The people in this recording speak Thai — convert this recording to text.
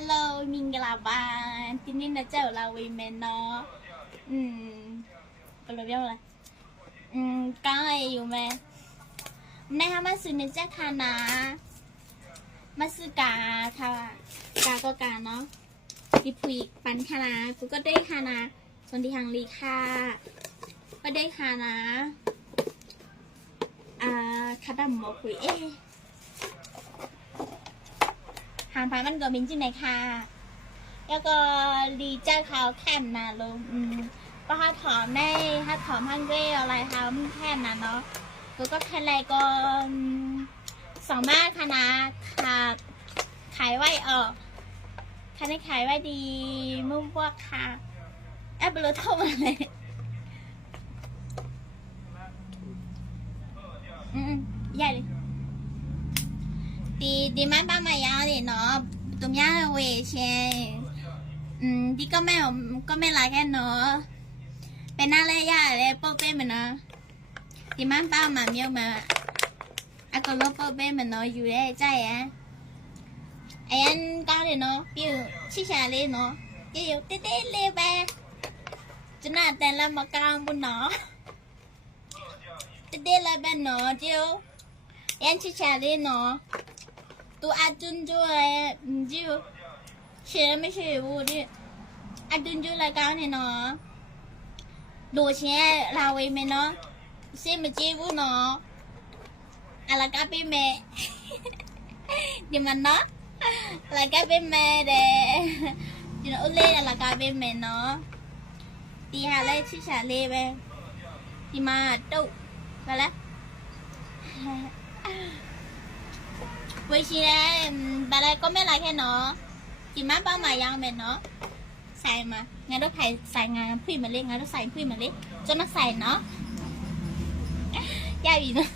Hello မင်္ဂလာပါဒီနေ့နဲ့ကြောက်လာဝေးမယ်နော်ဘယ်လိုပြောလဲကောင်းရယူမယ်နေ့ဟာမဆုနေချက်ခါနာမဆုကာก็กาเนาะဒီဖွေปันခါနာกูก็ได้ခါနာส่วนที่หังลีค่ะก็ได้ခါนาခါดำหมอคุยหางพามันก็มินจิไหนค่ะแล้วก็ดีเจ้าเขาแคมนะลุงก็ถ้าถอมได้ถ้าถอมพันเร่อะไรเขาแคมนะเนาะก็แค่ไรก็สองมากค่ะนะขายไว้ออกค่ะได้ขายไว้ดีมุ่งพวกค่ะบลูทูธอะไรใหญ่เลยดีมากบ้างมายาวดิเนาะตรงย่าเวเชดีก็ไม่รักแค่เนาะเป็นอะไรย่าเลยโป๊ะเป้เหมือนเนาะดีมากบ้างมาเมียวมาก็ลบโป๊ะเป้เหมือนเนาะอยู่ได้ใจไอ้ยันก้าวดิเนาะอยู่ชิชาเลยเนาะอยู่เต้ๆเลยไปจะน่าแต่ละมากลางบนเนาะเต้ๆเลยไปเนาะเจียวยันชิชาเลยเนาะตัวอาจุนจุยจิวเชื่อไม่เชื่อวูดิอาจุนจุยรายการเนี่ยเนาะดูเชื่อเราเองไหมเนาะเชื่อไม่จิวเนาะอะไรก็เป็นแม่ดิมันเนาะอะไรก็เป็นแม่เด้ดิโอเล่อะไรก็เป็นแม่เนาะตีหาอะไรชิชาเล่ไปตีมาตุ๊กไปแล้วเวชีได้บาร์ก็ไม่ไรแค่เนาะจีมาบ้ามายังเป็นเนาะใส่มางั้นเราใส่งานพี่มาเล่นงั้นเราใส่พี่มาเล่นจนมาใส่เนาะยากอีกเนาะ